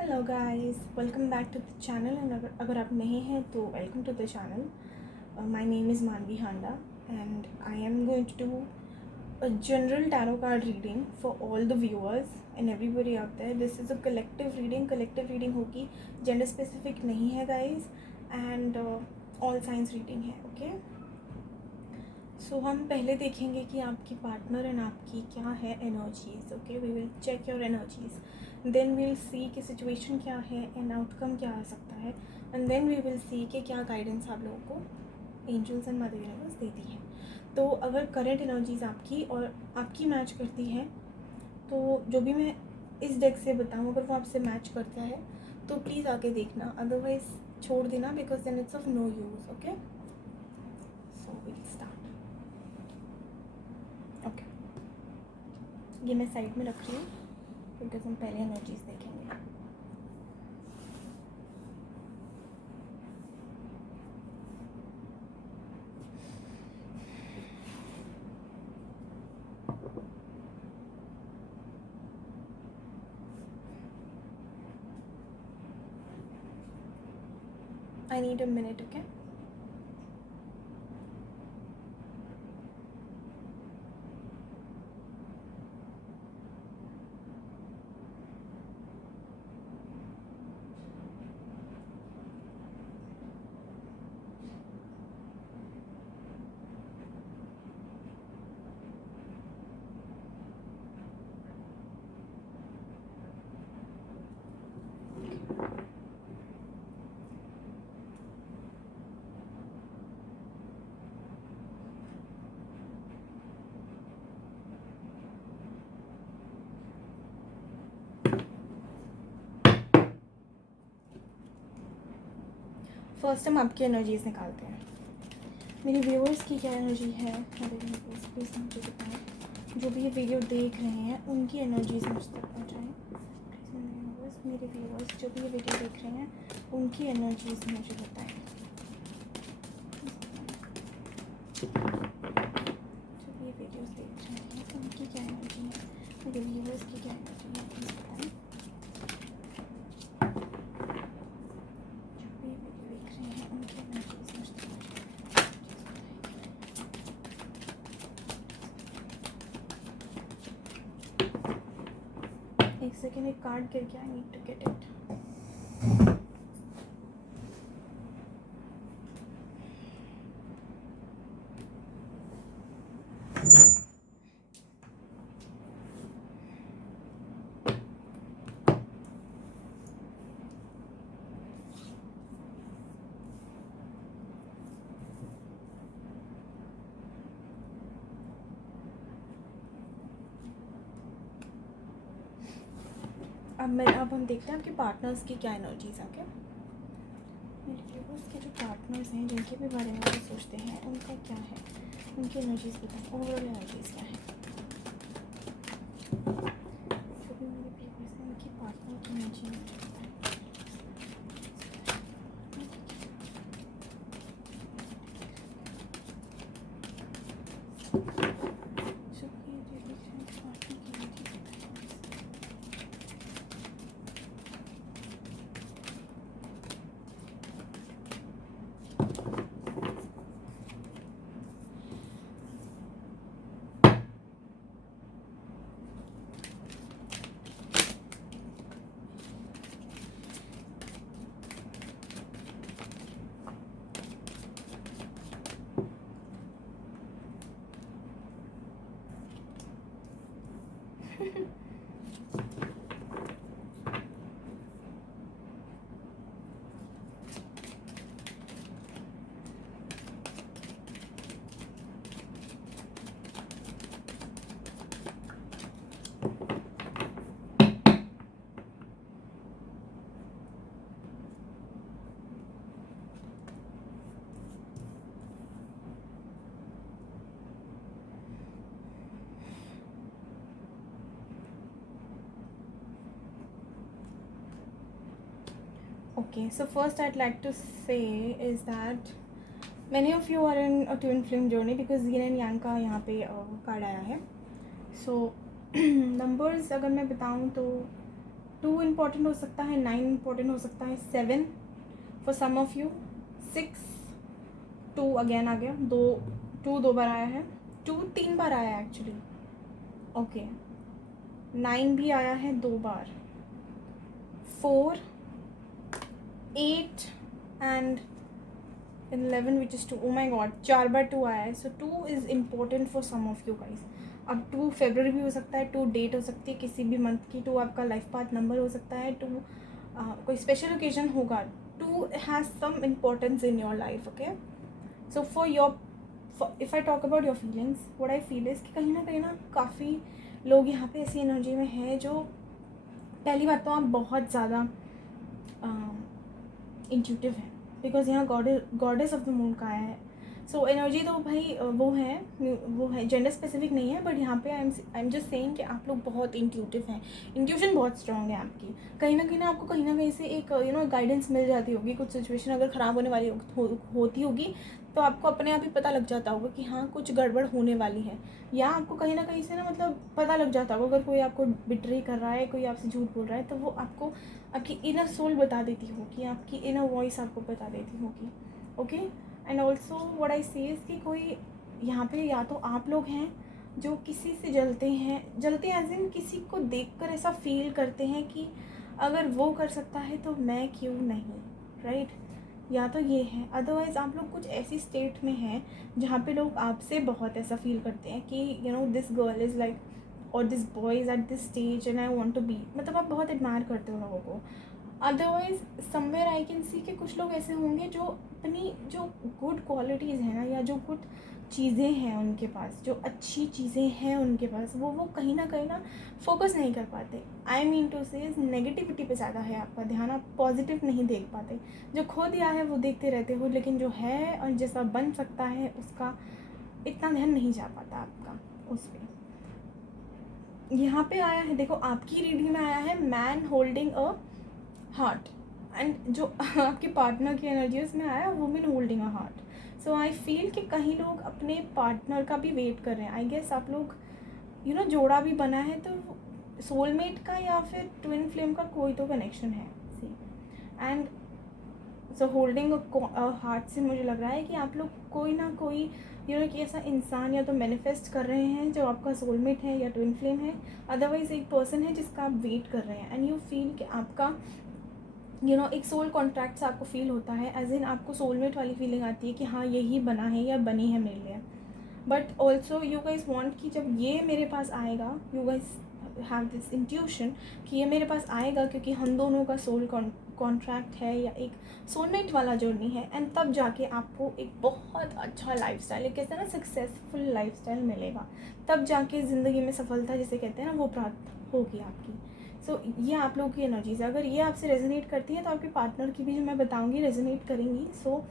Hello guys, welcome back to the channel and अगर आप नए हैं तो welcome to the channel. My name is Manvi Handa and I am going to do a general tarot card reading for all the viewers and everybody out there. This is a collective reading होगी, gender specific नहीं है guys, and all signs reading है. okay? So हम पहले देखेंगे कि आपकी partner and आपकी क्या है energies. Okay, we will check your energies, then we will see कि सिचुएशन क्या है एंड आउटकम क्या आ सकता है, and then we will see कि क्या गाइडेंस आप लोगों को एंजल्स एंड मदर यूनिवर्स देती है. तो अगर करंट एनर्जीज आपकी और आपकी मैच करती है तो जो भी मैं इस डेक से बताऊँ अगर वो आपसे मैच करता है तो प्लीज़ आके देखना, अदरवाइज छोड़ देना because then it's of no use. Okay, so will start. Okay, ये मैं साइड में रख रही हूँ बिकॉज हम पहले एनर्जीज देखेंगे. I need a minute, okay? First हम आपकी एनर्जीज निकालते हैं. मेरे व्यूअर्स की क्या एनर्जी है, मेरे व्यूअर्स प्लीज़ मुझे बताएं. जो भी ये वीडियो देख रहे हैं उनकी एनर्जीज मुझ तक पहुँचाएँ प्लीज़. मेरे व्यूअर्स जो भी ये वीडियो देख रहे हैं उनकी एनर्जीज मुझे बताएं. जो भी ये वीडियोस देख रहे हैं उनकी क्या एनर्जी है, मेरे व्यूअर्स की क्या एनर्जी है, प्लीज़ बताएं. जो भी ये वीडियो देख रहे हैं उनकी एनर्जीज मुझ तक एक सेकेंड, एक कार्ड गिर गया, I need to get it. अब हम देखते हैं आपके पार्टनर्स की क्या एनर्जीज है. क्या मेरे व्यूअर्स के जो पार्टनर्स हैं जिनके भी बारे में वो सोचते हैं उनका क्या है, उनकी एनर्जीज बताएं. ओवरऑल एनर्जीज क्या है जो भी मेरे व्यूअर्स हैं उनकी पार्टनर की एनर्जी मुझे बताएं. जो भी ये व्यूअर्स हैं उनके पार्टनर की एनर्जी बताएं. Okay, so first I'd like to say is that many of you are in a twin flame journey because yin and yang का यहाँ पे कार्ड आया है. So नंबर्स अगर मैं बताऊँ तो 2 इम्पॉर्टेंट हो सकता है, 9 इम्पॉर्टेंट हो सकता है, 7 for some of you, 6, 2 again आ गया, 2 बार आया है, 2 3 बार आया है एक्चुअली, ओके, 9 भी आया है 2 बार, 4, 8 and 11 which is 2, oh my god 4 बार 2 आया है. So 2 is important for some of you guys. अब 2 फरवरी भी हो सकता है, 2 डेट हो सकती है किसी भी मंथ की, 2 आपका लाइफ पाथ नंबर हो सकता है, 2 कोई स्पेशल ओकेजन होगा. 2 has some importance in your life. Okay, so for your, if I talk about your feelings, what I feel is कि कहीं ना काफ़ी लोग यहाँ पे ऐसी एनर्जी में हैं जो, पहली बात तो आप बहुत ज़्यादा इंट्यूटिव है, बिकॉज यहाँ गॉडेस ऑफ द मून का आया है. सो एनर्जी तो भाई वो है जेंडर स्पेसिफिक नहीं है, बट यहाँ पे आई एम जस्ट सेइंग कि आप लोग बहुत इंट्यूटिव हैं, इंट्यूशन बहुत स्ट्रॉन्ग है आपकी. कहीं ना आपको कहीं ना कहीं से एक गाइडेंस मिल जाती होगी. कुछ सिचुएशन अगर ख़राब होने वाली होती होगी तो आपको अपने आप ही पता लग जाता होगा कि हाँ कुछ गड़बड़ होने वाली है, या आपको कहीं ना कहीं से ना मतलब पता लग जाता होगा अगर कोई आपको बिट्रे कर रहा है, कोई आपसे झूठ बोल रहा है, तो वो आपको आपकी इनर सोल बता देती होगी, आपकी इनर वॉइस आपको बता देती होगी. Okay, and also what I से इज़ कि कोई यहाँ पे या तो आप लोग हैं जो किसी से जलते एज इन किसी को देखकर ऐसा फील करते हैं कि अगर वो कर सकता है तो मैं क्यों नहीं, राइट? या तो ये है. अदरवाइज़ आप लोग कुछ ऐसी स्टेट में हैं जहाँ पे लोग आपसे बहुत ऐसा फील करते हैं कि दिस गर्ल इज़ लाइक, और this boy is at this stage and I want to be, मतलब आप बहुत एडमायर करते हो लोगों को. Otherwise somewhere I can see कि कुछ लोग ऐसे होंगे जो अपनी जो गुड क्वालिटीज़ हैं ना, या जो गुड चीज़ें हैं उनके पास, जो अच्छी चीज़ें हैं उनके पास, वो कहीं ना फोकस नहीं कर पाते. आई मीन टू से नेगेटिविटी पे ज़्यादा है आपका ध्यान, आप पॉजिटिव नहीं देख पाते. जो खो दिया है वो देखते रहते हो, लेकिन जो है और जैसा बन सकता है उसका इतना ध्यान नहीं जा पाता आपका उस पर. यहाँ पे आया है, देखो आपकी रीडिंग में आया है man holding a heart, and जो आपके पार्टनर की एनर्जी उसमें आया women holding a heart. So I feel कि कहीं लोग अपने पार्टनर का भी वेट कर रहे हैं. आई गेस आप लोग जोड़ा भी बना है तो सोलमेट का या फिर ट्विन फ्लेम का कोई तो कनेक्शन है. सी, एंड सो होल्डिंग हार्ट से मुझे लग रहा है कि आप लोग कोई ना कोई कि ऐसा इंसान या तो मैनिफेस्ट कर रहे हैं जो आपका सोलमेट है या ट्विन फ्लेम है. अदरवाइज एक पर्सन है जिसका आप वेट कर रहे हैं, एंड यू फील कि आपका एक सोल कॉन्ट्रैक्ट से आपको फील होता है, एज इन आपको सोलमेट वाली फीलिंग आती है कि हाँ यही बना है या बनी है मेरे लिए. But also you guys want कि जब ये मेरे पास आएगा, you guys have this intuition कि ये मेरे पास आएगा क्योंकि हम दोनों का सोल कॉन्ट्रैक्ट है या एक सोलमेट वाला जर्नी है, एंड तब जाके आपको एक बहुत अच्छा लाइफस्टाइल, एक कहते हैं ना सक्सेसफुल लाइफस्टाइल मिलेगा, तब जाके ज़िंदगी में सफलता जिसे कहते हैं ना वो प्राप्त होगी आपकी. सो ये आप लोगों की एनर्जीज है. अगर ये आपसे रेजोनेट करती है तो आपके पार्टनर की भी जो मैं बताऊँगी रेजोनेट करेंगी. सो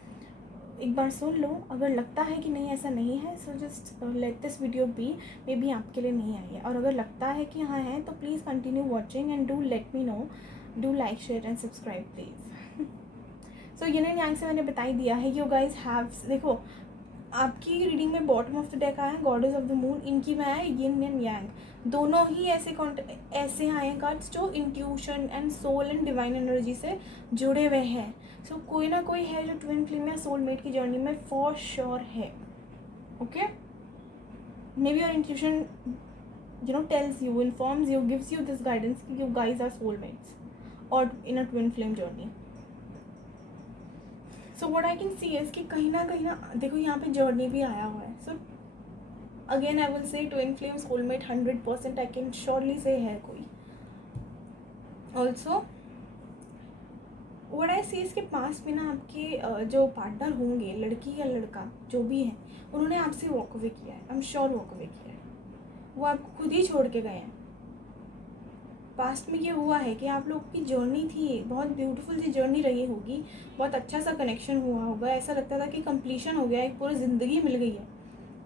एक बार सुन लो. अगर लगता है कि नहीं ऐसा नहीं है, so just let this video be, maybe आपके लिए नहीं आई है. और अगर लगता है कि हाँ है तो please continue watching and do let me know, do like share and subscribe please. So yin and yang से मैंने बता ही दिया है. यू गाइज हैव, देखो आपकी रीडिंग में बॉटम ऑफ द डेक आया है गॉडेस ऑफ द मून, इनकी में आया यिन एंड यांग, दोनों ही ऐसे आए हैं कार्ड्स जो intuition and soul and divine energy से जुड़े हुए हैं. सो कोई ना कोई है जो ट्विन फ्लेम या सोलमेट की जर्नी में फॉर श्योर है. Okay, may be your intuition tells you, informs you, gives you this guidance कि you guys are soulmates or in a twin flame journey. So what I can C is कि कहीं ना देखो यहाँ पे journey भी आया हुआ है. So again I will say twin flame soulmate 100% I can surely से है कोई. ऑल्सो व्हाट आई सी इसके पास में ना आपके जो पार्टनर होंगे, लड़की या लड़का जो भी है, उन्होंने आपसे वॉक अवे किया है. I am sure walk away किया है. वो आपको खुद ही छोड़ के गए हैं. पास्ट में ये हुआ है कि आप लोग की जर्नी थी, बहुत ब्यूटीफुल सी जर्नी रही होगी, बहुत अच्छा सा कनेक्शन हुआ होगा, ऐसा लगता था कि कंप्लीशन हो गया, एक पूरी ज़िंदगी मिल गई है,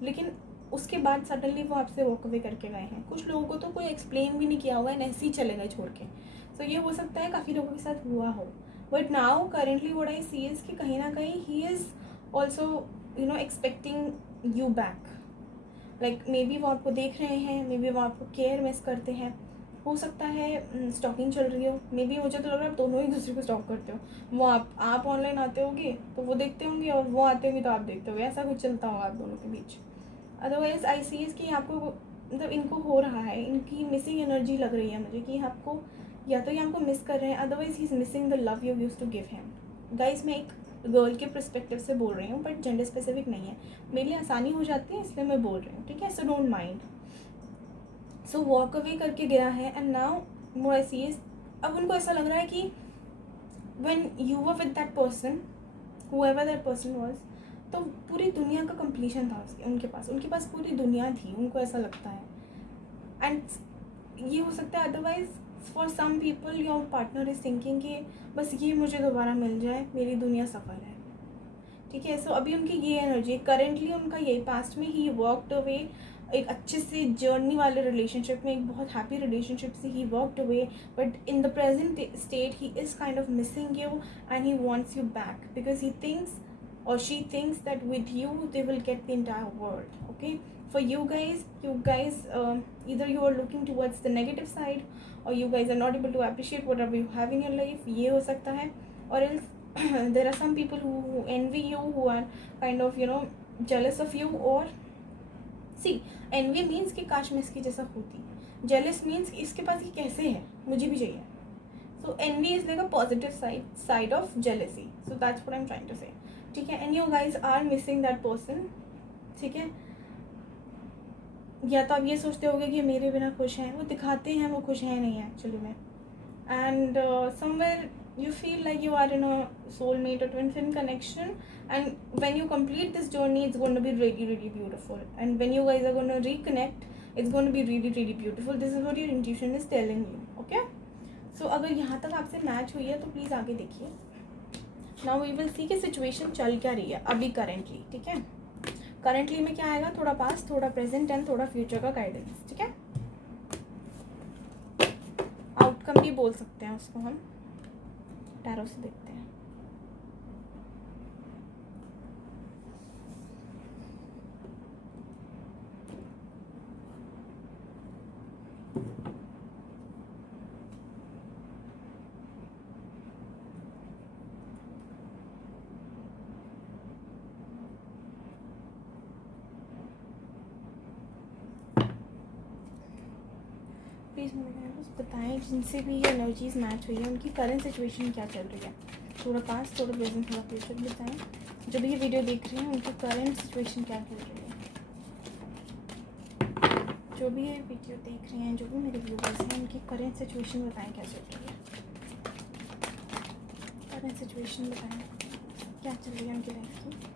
लेकिन उसके बाद सडनली वो आपसे वॉक अवे करके गए हैं. कुछ लोगों को तो कोई एक्सप्लेन भी नहीं किया हुआ है, ऐसे ही चले गए छोड़ के. सो ये हो सकता है काफ़ी लोगों के साथ हुआ हो. But now currently what I see is कि कहीं ना कहीं ही is also expecting you back. Like maybe वो आपको देख रहे हैं, मे बी वो आपको केयर मिस करते हैं, हो सकता है स्टॉकिंग चल रही हो, मे बी मुझे तो लग रहा है आप दोनों ही दूसरे को स्टॉक करते हो। वो आप ऑनलाइन आते होगे तो वो देखते होंगे, और वो आते होंगे तो आप देखते होगे, ऐसा कुछ चलता होगा आप दोनों के बीच। अदरवाइज आई सी कि आपको मतलब इनको हो रहा है, इनकी मिसिंग एनर्जी लग रही है मुझे कि आपको या तो ये हमको मिस कर रहे हैं, otherwise he is missing the love you used to give him. Guys मैं एक गर्ल के पर्सपेक्टिव से बोल रही हूँ, बट जेंडर स्पेसिफिक नहीं है, मेरे लिए आसानी हो जाती है इसलिए मैं बोल रही हूँ, ठीक है। So don't mind. So walk away करके गया है एंड नाउ वो ऐसी है, अब उनको ऐसा लग रहा है कि when you were with that person, however that person was, तो पूरी दुनिया का कंप्लीशन था उनके पास पूरी दुनिया थी, उनको ऐसा लगता है। एंड ये हो सकता है otherwise for some people your partner is thinking कि बस ये मुझे दोबारा मिल जाए, मेरी दुनिया सफल है, ठीक है। सो अभी उनकी ये एनर्जी करेंटली उनका यही, पास्ट में ही वॉकड अवे एक अच्छे से जर्नी वाले रिलेशनशिप में, एक बहुत हैप्पी रिलेशनशिप से he walked away, but in the present state he is kind of missing you and he wants you back because he thinks or she thinks that with you they will get the entire world. Okay, for you guys either you are looking towards the negative side or you guys are not able to appreciate whatever you have in your life, ये हो सकता है। or else there are some people who envy you, who are kind of jealous of you, or see envy means कि काश मैं इसके जैसा होती, jealous means इसके पास ये कैसे है, मुझे भी चाहिए। So envy is like a positive side of jealousy. So that's what I'm trying to say. ठीक है, and you guys are missing that person. ठीक है, या तो आप ये सोचते होगे कि मेरे बिना खुश हैं, वो दिखाते हैं वो खुश हैं नहीं है एक्चुअली में। And somewhere you feel like you are in a soulmate or twin flame connection, and when you complete this journey it's going to be really really beautiful, and when you guys are going to reconnect it's going to be really really beautiful. This is what your intuition is telling you. Okay, so अगर यहाँ तक आपसे match हुई है तो please आगे देखिए। Now we will see कि सिचुएशन चल क्या रही है अभी करेंटली, ठीक है। करेंटली में क्या आएगा, थोड़ा पास्ट, थोड़ा प्रेजेंट एंड थोड़ा फ्यूचर का गाइडेंस, ठीक है। आउटकम भी बोल सकते हैं उसको हम, टैरो से देखते हैं। प्लीज़ मुझे बस बताएं जिनसे भी ये एनर्जीज मैच हुई है उनकी करंट सिचुएशन क्या चल रही है, थोड़ा पास्ट, थोड़ा प्रेजेंट, थोड़ा फ्यूचर बताएं। जो भी ये वीडियो देख रही हैं उनकी करंट सिचुएशन क्या चल रही है, जो भी ये वीडियो देख रहे हैं, जो भी मेरे व्यूवर्स हैं, उनकी करंट सिचुएशन बताएं क्या चल रही है। करंट सिचुएशन बताएं क्या चल रही है उनकी लाइफ की।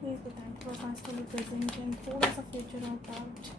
प्लीज़ बताएं थोड़ा पास्ट, थोड़ा प्रेजेंट एंड थोड़ा सा फ्यूचर और पास्ट।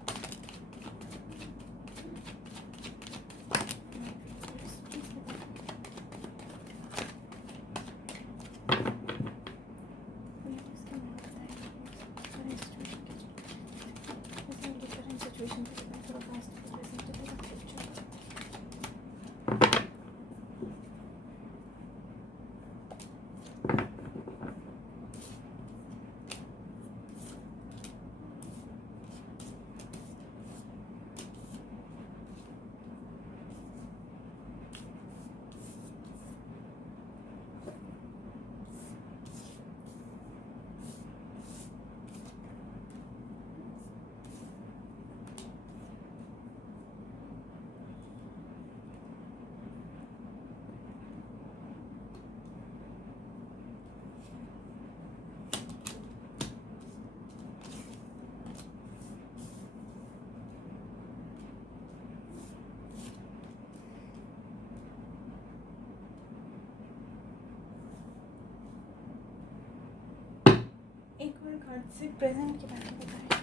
एक और कार्ड से प्रेजेंट के बारे में बताएं,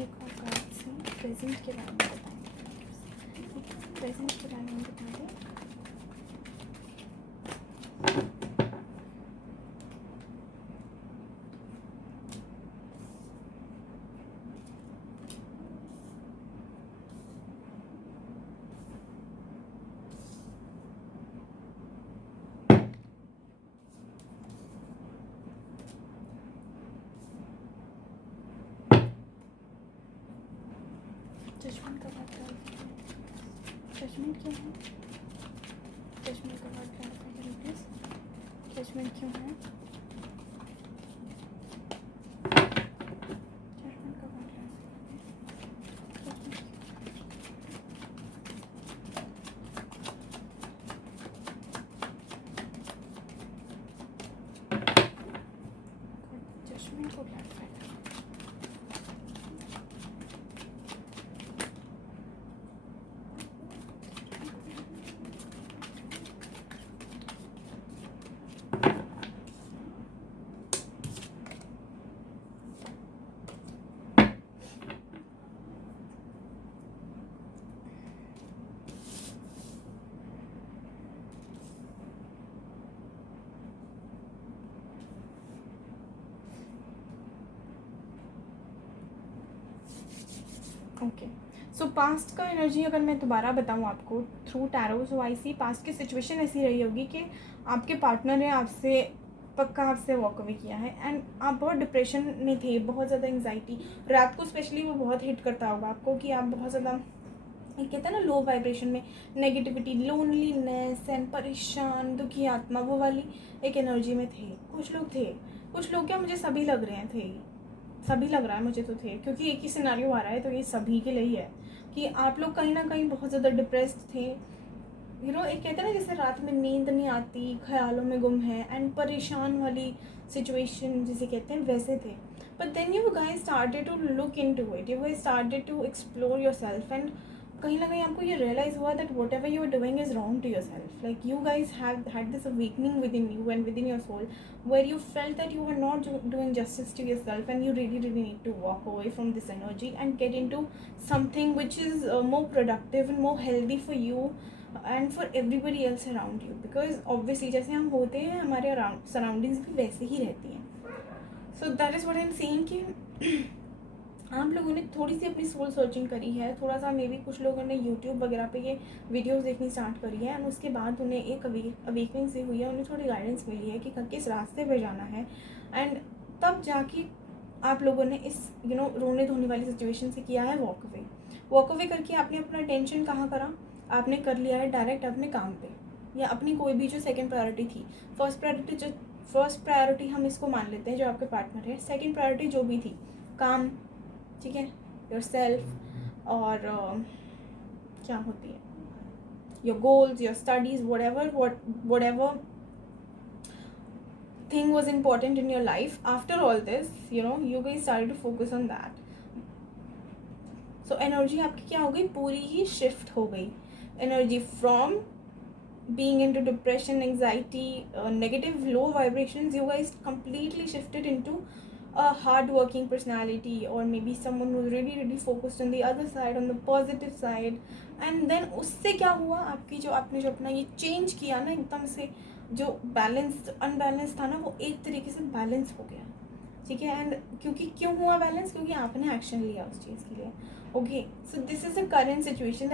एक और कार्ड से प्रेजेंट के बारे में बताएं, प्रेजेंट के बारे में बता दें। जजमेंट का कार्ड क्लैरिफाई, जजमेंट क्यों है? जजमेंट का कार्ड क्लैरिफाई करें प्लीज, जजमेंट क्यों है? जजमेंट का कार्ड जजमेंट को क्लैरिफाई करें। ओके, सो पास्ट का एनर्जी अगर मैं दोबारा बताऊँ आपको थ्रू टैरो, सो आई सी पास्ट की सिचुएशन ऐसी रही होगी कि आपके पार्टनर ने आपसे पक्का आपसे वॉक अवे किया है एंड आप बहुत डिप्रेशन में थे, बहुत ज़्यादा एंग्जाइटी, रात को स्पेशली वो बहुत हिट करता होगा आपको कि आप बहुत ज़्यादा, कहते हैं ना, लो वाइब्रेशन में, नेगेटिविटी, लोनलीनेस एंड परेशान, दुखी आत्मा, वो वाली एक एनर्जी में थे। कुछ लोग थे, कुछ लोग क्या, मुझे सभी लग रहे थे, सभी लग रहा है मुझे तो थे, क्योंकि एक ही सिनेरियो आ रहा है तो ये सभी के लिए ही है कि आप लोग कहीं ना कहीं बहुत ज़्यादा डिप्रेस्ड थे। एक कहते हैं ना, जैसे रात में नींद नहीं आती, ख्यालों में गुम है एंड परेशान वाली सिचुएशन जिसे कहते हैं, वैसे थे। But then you guys started to look into it, you guys started to explore yourself and कहीं ना कहीं आपको ये रियलाइज हुआ that whatever you are doing is wrong to yourself. Like you guys have had this awakening within you and within your soul where you felt that you were not doing justice to yourself and you really need to walk away from this energy and get into something which is more productive and more healthy for you and for everybody else around you, because obviously जैसे हम होते हैं हमारे surroundings भी वैसे ही रहती हैं। So that is what I am saying कि आप लोगों ने थोड़ी सी अपनी सोल सर्चिंग करी है, थोड़ा सा मे बी कुछ लोगों ने यूट्यूब वगैरह पे ये वीडियोस देखनी स्टार्ट करी है एंड उसके बाद उन्हें एक अवेकनिंग से हुई है, उन्हें थोड़ी गाइडेंस मिली है कि किस रास्ते पे जाना है एंड तब जाके आप लोगों ने इस रोने धोने वाली सिचुएशन से किया है वॉक अवे। वॉक अवे करके आपने अपना टेंशन कहाँ करा, आपने कर लिया है डायरेक्ट अपने काम पे या अपनी कोई भी जो सेकेंड प्रायोरिटी थी। फर्स्ट प्रायोरिटी हम इसको मान लेते हैं जो आपके पार्टनर है, सेकेंड प्रायोरिटी जो भी थी काम, ठीक है, योर सेल्फ और क्या होती है, your goals, your studies, what ever thing was important in your life. After all this, you guys started to focus on that. So energy आपकी क्या हो गई, पूरी ही शिफ्ट हो गई। Energy from being into depression, anxiety, negative low vibrations, you guys completely shifted into a hard-working personality, or maybe someone who's really focused on the other side, on the positive side. And then उससे क्या हुआ, आपने जो अपना ये change किया ना, एकदम से जो बैलेंस अनबैलेंस था ना, वो एक तरीके से बैलेंस हो गया, ठीक है। एंड क्यों हुआ बैलेंस, क्योंकि आपने एक्शन लिया उस चीज़ के लिए। Okay, so this is the current situation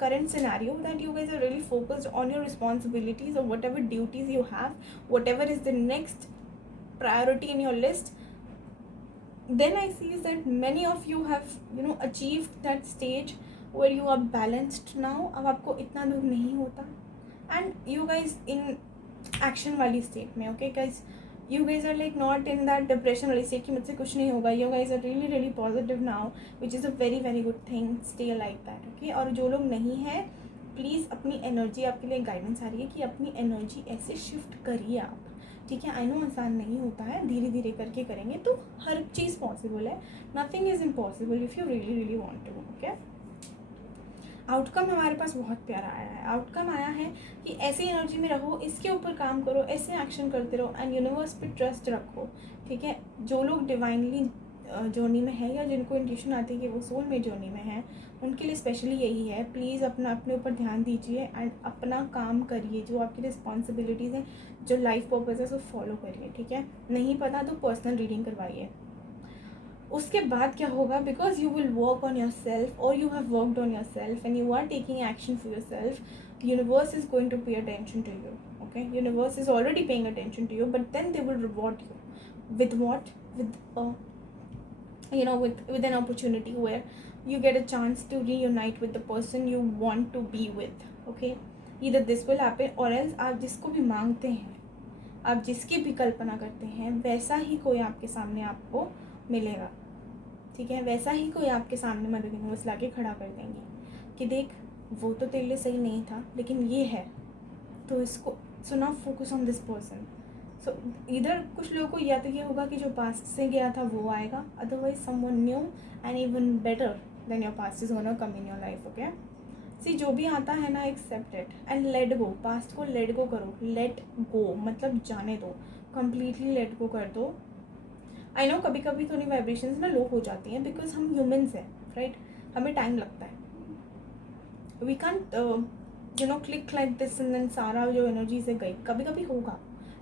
current scenario that you guys are really focused on your responsibilities or whatever duties you have, whatever is the next priority in your list. Then I see is that many of you have achieved that stage where you are balanced now. अब आपको इतना दुख नहीं होता and you guys in action वाली state में, okay guys, you guys are like not in that depression वाली state कि मुझसे कुछ नहीं होगा। You guys are really positive now, which is a very good thing. Stay like that, okay। और जो लोग नहीं है, प्लीज़ अपनी एनर्जी, आपके लिए गाइडेंस आ रही है कि अपनी एनर्जी ऐसे शिफ्ट करिए आप, ठीक है। आई नो आसान नहीं होता है, धीरे धीरे करके करेंगे तो हर चीज़ पॉसिबल है। Nothing is impossible if you really want to, okay. Outcome हमारे पास बहुत प्यारा आया है। आउटकम आया है कि ऐसी एनर्जी में रहो, इसके ऊपर काम करो, ऐसे एक्शन करते रहो एंड यूनिवर्स पे ट्रस्ट रखो, ठीक है। जो लोग डिवाइनली जर्नी में है या जिनको इंट्यूशन आती है कि वो सोल में जर्नी में है, उनके लिए स्पेशली यही है, प्लीज़ अपने ऊपर ध्यान दीजिए एंड अपना काम करिए, जो आपकी रिस्पॉन्सिबिलिटीज़ हैं, जो लाइफ पर्पज़ है, उसको फॉलो करिए, ठीक है। नहीं पता तो पर्सनल रीडिंग करवाइए। उसके बाद क्या होगा, because you will work on yourself और you have worked on yourself and you are taking action for yourself, universe is going to pay attention to you, okay. Universe is already paying attention to you, but then they will reward you with what, with with an opportunity where you get a chance to reunite with the person you want to be with. Okay, either this will happen or else आप जिसको भी मांगते हैं, आप जिसकी भी कल्पना करते हैं, वैसा ही कोई आपके सामने आपको मिलेगा. ठीक है, वैसा ही कोई आपके सामने मदद यूनिवर्स ला के खड़ा कर देंगे कि देख वो तो तेरे लिए सही नहीं था लेकिन ये है, तो इसको now focus on this person. So इधर कुछ लोगों को या तो ये होगा कि जो पास्ट से गया था वो आएगा, otherwise someone new and even better than your past is gonna come in your life. Okay, see जो भी आता है ना, accept it and let go. Past को लेट गो करो. लेट गो मतलब जाने दो, कंप्लीटली लेट गो कर दो. आई नो कभी कभी थोड़ी वाइब्रेशंस ना लो हो जाती हैं बिकॉज हम ह्यूमन्स हैं, राइट. हमें टाइम लगता है. We can't click like this and then सारा जो एनर्जी से गई. कभी कभी होगा,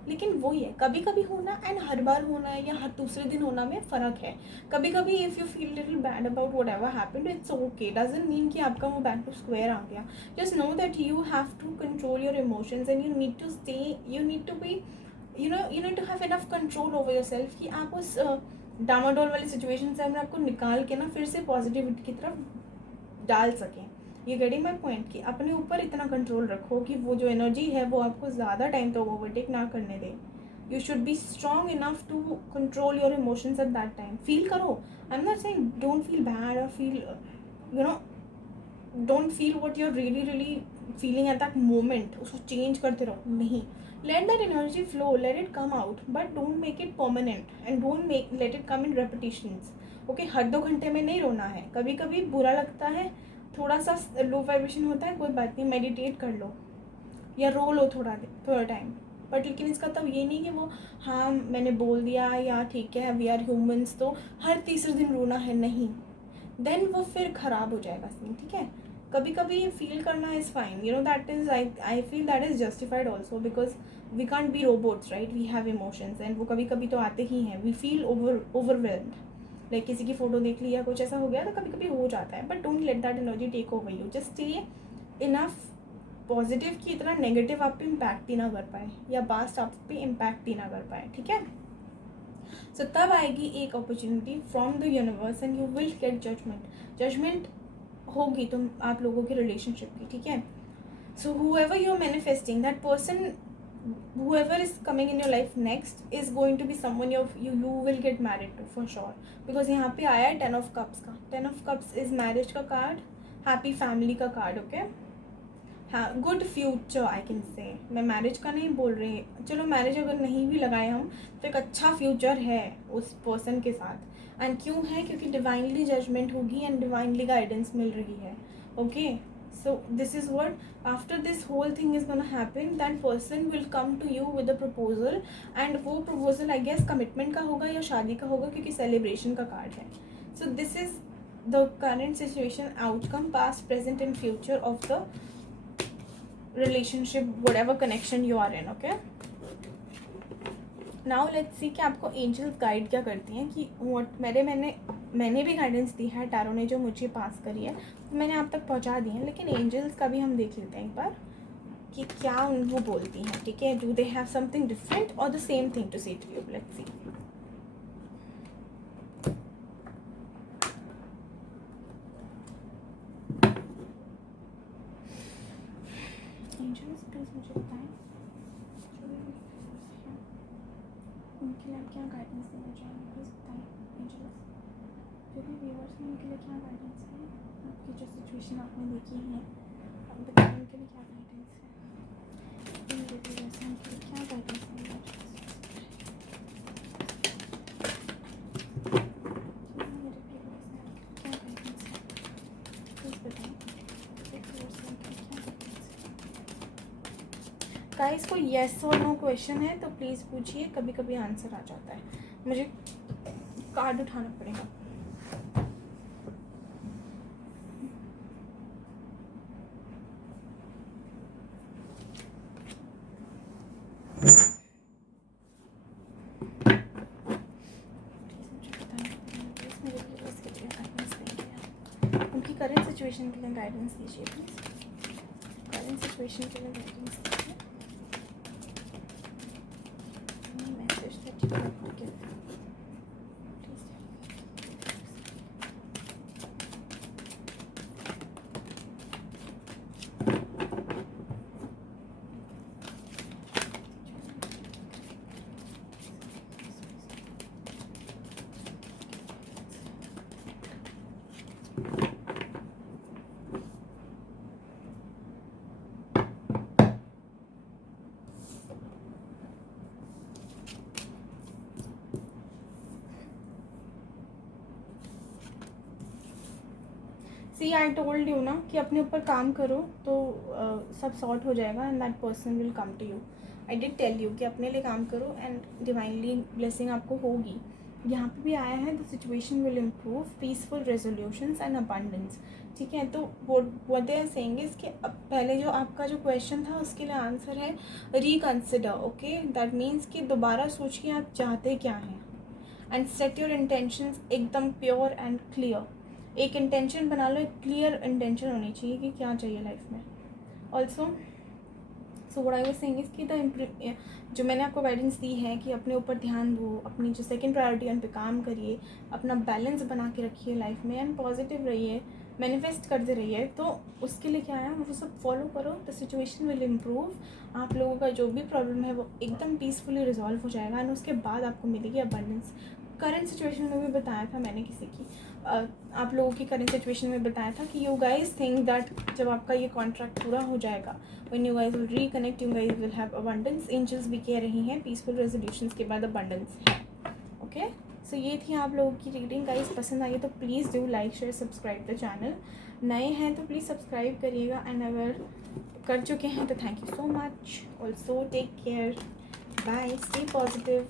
लेकिन वही है, कभी कभी होना एंड हर बार होना या हर दूसरे दिन होना में फ़र्क है. कभी कभी if you feel little bad about whatever happened, it's okay. Doesn't mean कि आपका वो बैक टू स्क्वायर आ गया. Just know that you have to control your emotions and you need to stay, you need to be, you need to have enough control over yourself कि आप उस डामाडोल वाली situation से अपने आपको निकाल के ना फिर से पॉजिटिविटी की तरफ डाल सकें. ये गेटिंग माई पॉइंट कि अपने ऊपर इतना कंट्रोल रखो कि वो जो एनर्जी है वो आपको ज़्यादा टाइम तक ओवरटेक ना करने दे. You should be strong enough to control your emotions at that time. Feel करो. I am not saying don't feel bad और feel don't feel what you are really feeling at that moment. उसको change करते रहो, नहीं. Let that energy flow, let it come out, but don't make it permanent and don't let it come in repetitions. Okay, हर 2 घंटे में नहीं रोना है. कभी कभी बुरा लगता है, थोड़ा सा लो वाइब्रेशन होता है, कोई बात नहीं, मेडिटेट कर लो या रो लो थोड़ा टाइम. बट लेकिन इसका तब ये नहीं कि वो हाँ मैंने बोल दिया या ठीक है वी आर ह्यूमंस तो हर तीसरे दिन रोना है, नहीं. देन वो फिर ख़राब हो जाएगा सीन. ठीक है, कभी कभी फील करना is fine. That is I feel that is justified also because we can't be robots, right. We have emotions and वो कभी कभी तो आते ही हैं. We feel overwhelmed. लाइक किसी की फ़ोटो देख ली या कुछ ऐसा हो गया तो कभी कभी हो जाता है. But don't let that energy take over you. Just stay enough positive कि इतना नेगेटिव आप पे इम्पैक्ट ही ना कर पाए या पास्ट आप पे इम्पैक्ट ही ना कर पाए. ठीक है, सो तब आएगी एक opportunity from the universe and you will get judgement होगी तुम आप लोगों के रिलेशनशिप की. ठीक है, सो whoever you're manifesting, that person, whoever is coming in your life next is going to be someone you will get married to for sure. because यहाँ पे आया है 10 of cups का. 10 of cups is marriage का card, happy family का card. Okay, हाँ, good future I can say. मैं marriage का नहीं बोल रही, चलो मैरिज अगर नहीं भी लगाए हम तो एक अच्छा फ्यूचर है उस पर्सन के साथ. एंड क्यों है, क्योंकि डिवाइनली जजमेंट होगी एंड डिवाइनली गाइडेंस मिल रही है. Okay, so this is what after this whole thing is gonna happen, that person will come to you with a proposal and वो proposal I guess commitment का होगा या शादी का होगा क्योंकि celebration का कार्ड है. so this is the current situation, outcome, past, present and future of the relationship, whatever connection you are in. okay, now let's see कि आपको एंजल्स गाइड क्या करती हैं कि व्हाट मैंने भी गाइडेंस दी है, टैरो ने जो मुझे पास करी है मैंने आप तक पहुंचा दी है, लेकिन एंजल्स का भी हम देख लेते हैं एक बार कि क्या वो बोलती हैं. ठीक है, do they have something different और the same thing to say to you. Let's see. Angels please मुझे बताएं उनके लिए आप क्या गाइडेंस देना चाहेंगे. प्लीज़ बताएं एंजल्स, जो भी व्यूअर्स हैं उनके लिए क्या गाइडेंस है. आपकी जो सिचुएशन आपने देखी है आप बताएं उनके लिए क्या गाइडेंस है. मेरे व्यूअर्स हैं उनके लिए क्या गाइडेंस है. मेरे व्यूअर्स हैं क्या गाइडेंस है. प्लीज़ बताएं मेरे व्यूअर्स हैं उनके लिए क्या गाइडेंस है. गाइस कोई येस और नो क्वेश्चन है तो प्लीज़ पूछिए, कभी कभी आंसर आ जाता है. मुझे कार्ड उठाना पड़ेगा. उनकी करंट सिचुएशन के लिए गाइडेंस दीजिए प्लीज़. करंट सिचुएशन के लिए गाइडेंस दीजिए. Message that you have to give. See I told you ना कि अपने ऊपर काम करो तो सब सॉर्ट हो जाएगा and that person will come to you. I did tell you कि अपने लिए काम करो एंड डिवाइनली ब्लेसिंग आपको होगी. यहाँ पे भी आया है the situation will improve, peaceful resolutions and abundance. ठीक है, तो what they are saying is कि अब पहले जो आपका जो क्वेश्चन था उसके लिए आंसर है रिकन्सिडर. ओके, दैट मीन्स कि दोबारा सोचिए आप चाहते क्या हैं एंड सेट योर इंटेंशंस एकदम प्योर एंड क्लियर. एक इंटेंशन बना लो, एक क्लियर इंटेंशन होनी चाहिए कि क्या चाहिए लाइफ में. Also so what I was saying is कि जो मैंने आपको गाइडेंस दी है कि अपने ऊपर ध्यान दो, अपनी जो सेकंड प्रायोरिटी है उन पर काम करिए, अपना बैलेंस बना के रखिए लाइफ में एंड पॉजिटिव रहिए, मैनिफेस्ट करते रहिए. तो उसके लिए क्या है, वो सब फॉलो करो, द सिचुएशन विल इम्प्रूव. आप लोगों का जो भी प्रॉब्लम है वो एकदम पीसफुली रिजॉल्व हो जाएगा एंड उसके बाद आपको मिलेगी अबंडेंस. करंट सिचुएशन में भी बताया था मैंने किसी की, आप लोगों की करंट सिचुएशन में बताया था कि यू गाइज थिंक दैट जब आपका ये कॉन्ट्रैक्ट पूरा हो जाएगा, when you guys will reconnect, you guys will have abundance. Angels भी कह रही हैं पीसफुल रेजोल्यूशंस के बाद अबंडेंस है. ओके, सो ये थी आप लोगों की रीडिंग. गाइज पसंद आई तो please do like share subscribe the channel. नए हैं तो प्लीज़ सब्सक्राइब करिएगा एंड अगर कर चुके हैं तो thank you so much. Also take care, bye, stay positive.